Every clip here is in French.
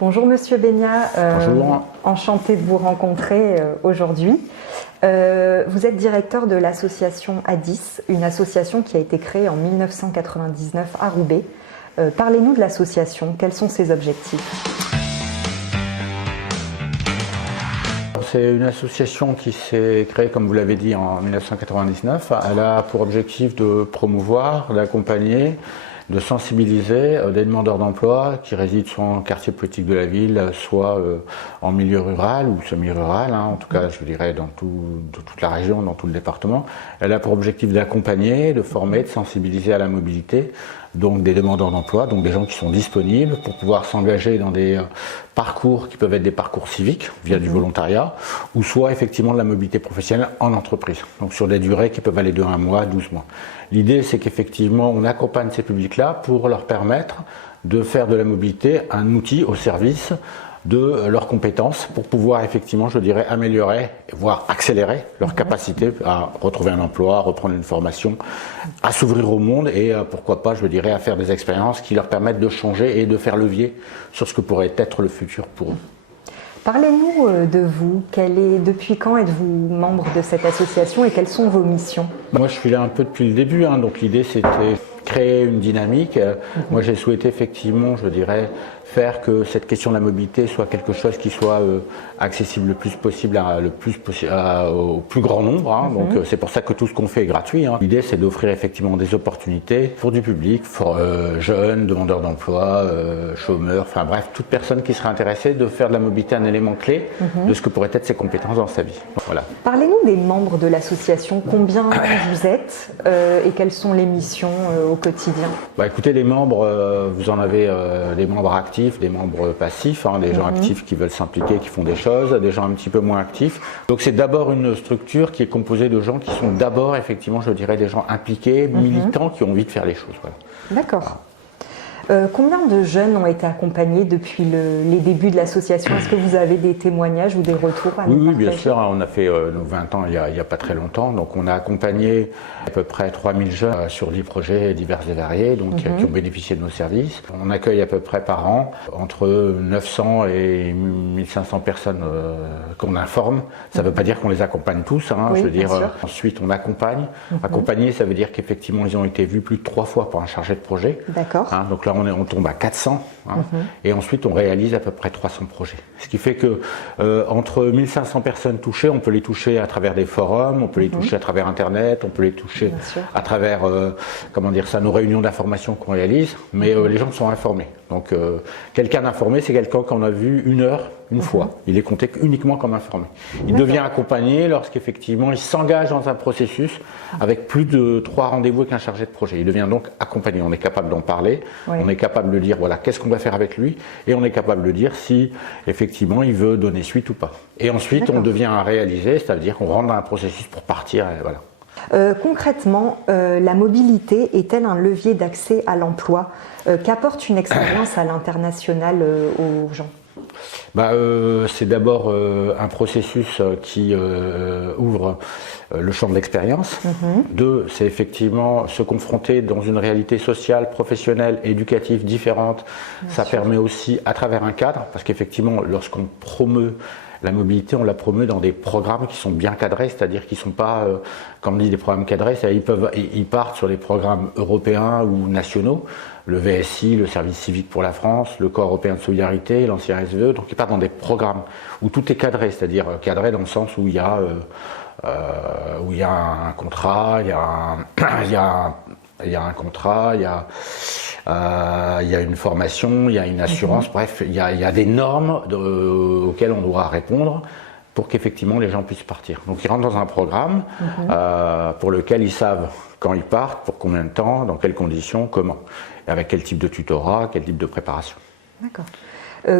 Bonjour Monsieur Bégnat, Bonjour. Enchanté de vous rencontrer aujourd'hui. Vous êtes directeur de l'association ADIS, une association qui a été créée en 1999 à Roubaix. Parlez-nous de l'association, quels sont ses objectifs? C'est une association qui s'est créée, comme vous l'avez dit, en 1999. Elle a pour objectif de promouvoir, d'accompagner, de sensibiliser des demandeurs d'emploi qui résident soit en quartier politique de la ville, soit en milieu rural ou semi-rural, en tout cas je dirais dans toute la région, dans tout le département. Elle a pour objectif d'accompagner, de former, de sensibiliser à la mobilité, donc des demandeurs d'emploi, donc des gens qui sont disponibles pour pouvoir s'engager dans des parcours qui peuvent être des parcours civiques via du volontariat, ou soit effectivement de la mobilité professionnelle en entreprise, donc sur des durées qui peuvent aller de 1 mois à 12 mois. L'idée c'est qu'effectivement on accompagne ces publics-là pour leur permettre de faire de la mobilité un outil au service de leurs compétences pour pouvoir effectivement, je dirais, améliorer, voire accélérer leur capacité à retrouver un emploi, à reprendre une formation, à s'ouvrir au monde et pourquoi pas, je dirais, à faire des expériences qui leur permettent de changer et de faire levier sur ce que pourrait être le futur pour eux. Parlez-nous de vous, depuis quand êtes-vous membre de cette association et quelles sont vos missions? Moi je suis là un peu depuis le début, donc l'idée c'était créer une dynamique. Moi j'ai souhaité effectivement, je dirais, faire que cette question de la mobilité soit quelque chose qui soit accessible le plus possible au plus grand nombre. Donc c'est pour ça que tout ce qu'on fait est gratuit. L'idée c'est d'offrir effectivement des opportunités pour du public, jeunes, demandeurs d'emploi, chômeurs, enfin bref, toute personne qui serait intéressée de faire de la mobilité un élément clé de ce que pourraient être ses compétences dans sa vie. Voilà. Parlez-nous des membres de l'association, combien vous êtes et quelles sont les missions au quotidien? Écoutez, les membres, vous en avez des membres actifs, des membres passifs, des gens actifs qui veulent s'impliquer, qui font des choses, des gens un petit peu moins actifs. Donc c'est d'abord une structure qui est composée de gens qui sont d'abord effectivement, je dirais, des gens impliqués, militants, qui ont envie de faire les choses. Voilà. D'accord. Combien de jeunes ont été accompagnés depuis les débuts de l'association? Est-ce que vous avez des témoignages ou des retours à nous partager? Oui, bien sûr. On a fait nos 20 ans il y a pas très longtemps. Donc on a accompagné à peu près 3000 jeunes sur 10 projets divers et variés donc, qui ont bénéficié de nos services. On accueille à peu près par an entre 900 et 1500 personnes qu'on informe. Ça ne veut pas dire qu'on les accompagne tous. Oui, je veux dire, ensuite on accompagne. Accompagner, ça veut dire qu'effectivement ils ont été vus plus de 3 fois par un chargé de projet. D'accord. Donc là on tombe à 400 et ensuite on réalise à peu près 300 projets. Ce qui fait que entre 1500 personnes touchées, on peut les toucher à travers des forums, on peut les toucher à travers internet, on peut les toucher à travers nos réunions d'information qu'on réalise, mais les gens sont informés. Donc quelqu'un d'informé, c'est quelqu'un qu'on a vu une fois. Il est compté uniquement comme informé. Il devient accompagné lorsqu'effectivement il s'engage dans un processus avec plus de 3 rendez-vous avec un chargé de projet. Il devient donc accompagné. On est capable d'en parler, on est capable de dire voilà qu'est-ce qu'on va faire avec lui et on est capable de dire si effectivement il veut donner suite ou pas. Et ensuite on devient un réalisé, c'est-à-dire qu'on rentre dans un processus pour partir. Et voilà. Concrètement, la mobilité est-elle un levier d'accès à l'emploi? Qu'apporte une expérience à l'international aux gens? C'est d'abord un processus qui ouvre le champ de l'expérience. 2, c'est effectivement se confronter dans une réalité sociale, professionnelle, éducative différente. Ça permet aussi à travers un cadre, parce qu'effectivement lorsqu'on promeut la mobilité, on la promeut dans des programmes qui sont bien cadrés, c'est-à-dire qu'ils ne sont pas, comme on dit, des programmes cadrés, ils partent sur des programmes européens ou nationaux, le VSI, le Service civique pour la France, le Corps européen de solidarité, l'ancien SVE, donc ils partent dans des programmes où tout est cadré, c'est-à-dire cadré dans le sens où il y a un contrat, il y a un contrat, il y a une formation, il y a une assurance, bref, il y a des normes auxquelles on doit répondre pour qu'effectivement les gens puissent partir. Donc ils rentrent dans un programme pour lequel ils savent quand ils partent, pour combien de temps, dans quelles conditions, comment, et avec quel type de tutorat, quel type de préparation. D'accord.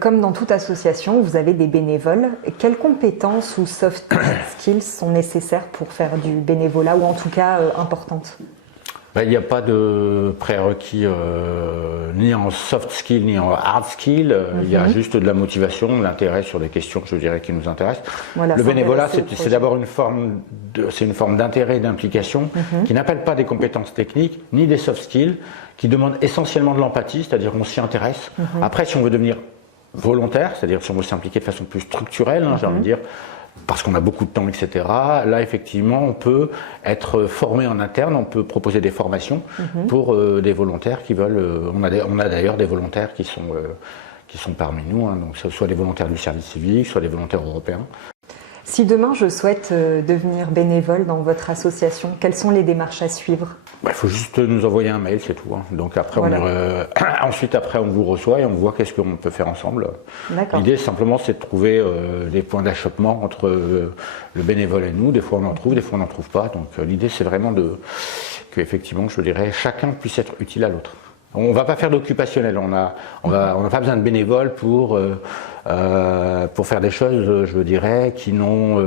Comme dans toute association, vous avez des bénévoles. Quelles compétences ou soft skills sont nécessaires pour faire du bénévolat, ou en tout cas importantes? Il n'y a pas de prérequis ni en soft skill ni en hard skill. Il y a juste de la motivation, de l'intérêt sur des questions, je dirais, qui nous intéressent. Voilà, le bénévolat, c'est d'abord une forme d'intérêt et d'implication qui n'appelle pas des compétences techniques ni des soft skills, qui demande essentiellement de l'empathie, c'est-à-dire qu'on s'y intéresse. Après, si on veut devenir volontaire, c'est-à-dire si on veut s'impliquer de façon plus structurelle, j'ai envie de dire, parce qu'on a beaucoup de temps, etc. Là, effectivement, on peut être formé en interne, on peut proposer des formations pour des volontaires qui veulent. On a d'ailleurs des volontaires qui sont parmi nous, donc soit des volontaires du service civique, soit des volontaires européens. Si demain je souhaite devenir bénévole dans votre association, quelles sont les démarches à suivre? Il faut juste nous envoyer un mail, c'est tout. Donc après, Voilà. ensuite, on vous reçoit et on voit qu'est-ce qu'on peut faire ensemble. D'accord. L'idée, simplement, c'est de trouver des points d'achoppement entre le bénévole et nous. Des fois, on en trouve, des fois, on n'en trouve pas. Donc l'idée, c'est vraiment que, effectivement, je dirais, chacun puisse être utile à l'autre. On ne va pas faire d'occupationnel. On n'a pas besoin de bénévoles pour faire des choses, je dirais, qui n'ont.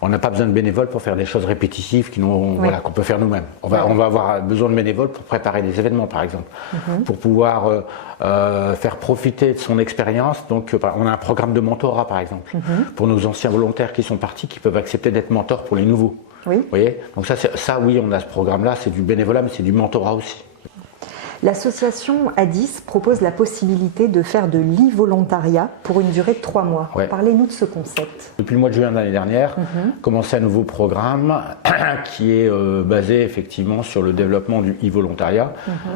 On n'a pas besoin de bénévoles pour faire des choses répétitives qu'on peut faire nous-mêmes. On va avoir besoin de bénévoles pour préparer des événements, par exemple, pour pouvoir faire profiter de son expérience. Donc, on a un programme de mentorat, par exemple, pour nos anciens volontaires qui sont partis, qui peuvent accepter d'être mentors pour les nouveaux. Oui. Vous voyez ? Donc oui, on a ce programme-là, c'est du bénévolat, mais c'est du mentorat aussi. L'association ADIS propose la possibilité de faire de l'e-volontariat pour une durée de 3 mois. Ouais. Parlez-nous de ce concept. Depuis le mois de juin de l'année dernière, commencé un nouveau programme qui est basé effectivement sur le développement du e-volontariat.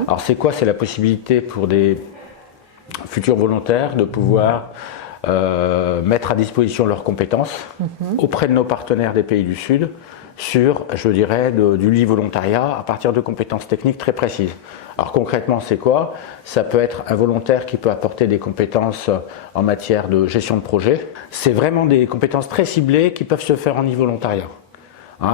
Alors c'est quoi? C'est la possibilité pour des futurs volontaires de pouvoir mettre à disposition leurs compétences auprès de nos partenaires des pays du Sud sur, je dirais, du e-volontariat à partir de compétences techniques très précises. Alors concrètement, c'est quoi? Ça peut être un volontaire qui peut apporter des compétences en matière de gestion de projet. C'est vraiment des compétences très ciblées qui peuvent se faire en e-volontariat.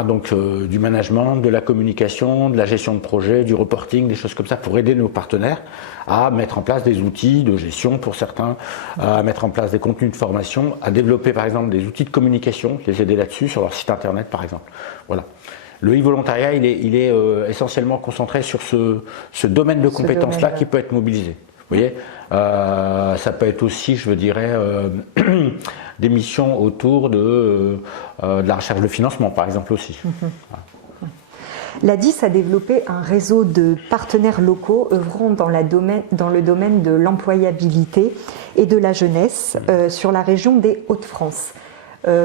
Donc du management, de la communication, de la gestion de projet, du reporting, des choses comme ça pour aider nos partenaires à mettre en place des outils de gestion pour certains, à mettre en place des contenus de formation, à développer par exemple des outils de communication, les aider là-dessus sur leur site internet par exemple. Voilà. Le e-volontariat, il est essentiellement concentré sur ce domaine de compétences-là qui peut être mobilisé. Vous voyez, ça peut être aussi, je dirais, des missions autour de la recherche de financement, par exemple aussi. L'ADIS a développé un réseau de partenaires locaux œuvrant dans le domaine de l'employabilité et de la jeunesse sur la région des Hauts-de-France.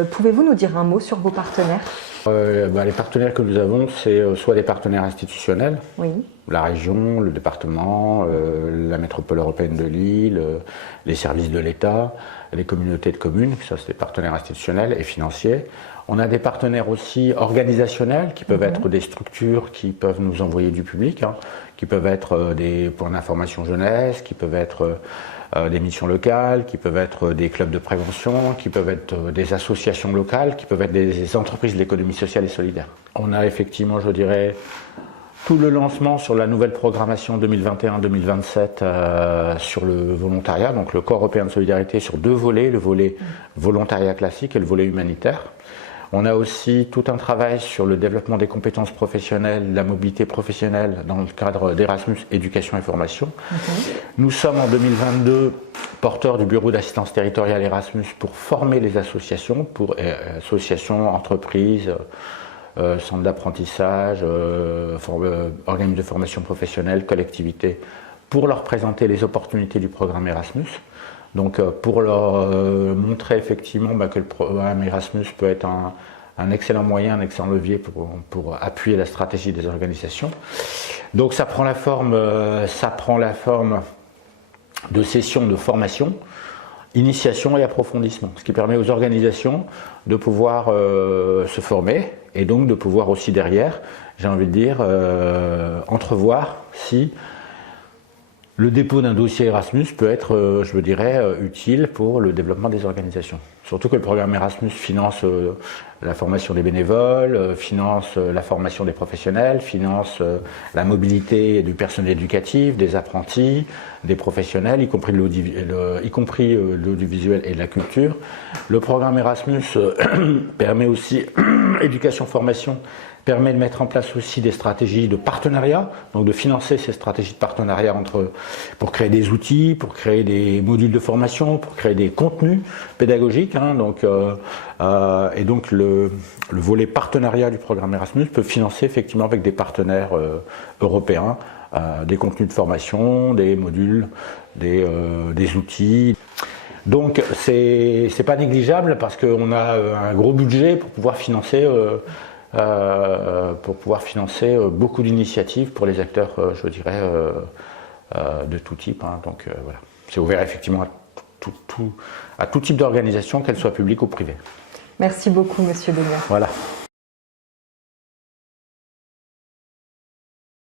Pouvez-vous nous dire un mot sur vos partenaires? Les partenaires que nous avons, c'est soit des partenaires institutionnels, oui. La région, le département, la métropole européenne de Lille, les services de l'État, les communautés de communes, ça c'est des partenaires institutionnels et financiers. On a des partenaires aussi organisationnels qui peuvent être des structures qui peuvent nous envoyer du public, qui peuvent être des points d'information jeunesse, qui peuvent être des missions locales, qui peuvent être des clubs de prévention, qui peuvent être des associations locales, qui peuvent être des entreprises de l'économie sociale et solidaire. On a effectivement, je dirais, tout le lancement sur la nouvelle programmation 2021-2027 sur le volontariat, donc le corps européen de solidarité sur 2 volets, le volet volontariat classique et le volet humanitaire. On a aussi tout un travail sur le développement des compétences professionnelles, la mobilité professionnelle dans le cadre d'Erasmus Éducation et Formation. Nous sommes en 2022 porteurs du bureau d'assistance territoriale Erasmus pour former les associations, pour associations, entreprises, centres d'apprentissage, organismes de formation professionnelle, collectivités, pour leur présenter les opportunités du programme Erasmus. Donc pour leur montrer effectivement que le programme Erasmus peut être un excellent moyen, un excellent levier pour appuyer la stratégie des organisations. Donc ça prend la forme de sessions de formation, initiation et approfondissement, ce qui permet aux organisations de pouvoir se former et donc de pouvoir aussi derrière, j'ai envie de dire, entrevoir si le dépôt d'un dossier Erasmus peut être, je dirais, utile pour le développement des organisations. Surtout que le programme Erasmus finance la formation des bénévoles, finance la formation des professionnels, finance la mobilité du personnel éducatif, des apprentis, des professionnels, y compris l'audiovisuel et la culture. Le programme Erasmus permet aussi, éducation-formation, permet de mettre en place aussi des stratégies de partenariat, donc de financer ces stratégies de partenariat pour créer des outils, pour créer des modules de formation, pour créer des contenus pédagogiques. Donc le volet partenariat du programme Erasmus peut financer effectivement avec des partenaires européens des contenus de formation, des modules des outils. Donc c'est pas négligeable parce qu'on a un gros budget pour pouvoir financer beaucoup d'initiatives pour les acteurs, je dirais, de tout type. Hein. Donc voilà, c'est ouvert effectivement à tout type d'organisation, qu'elle soit publique ou privée. Merci beaucoup, Monsieur Baignard. Voilà.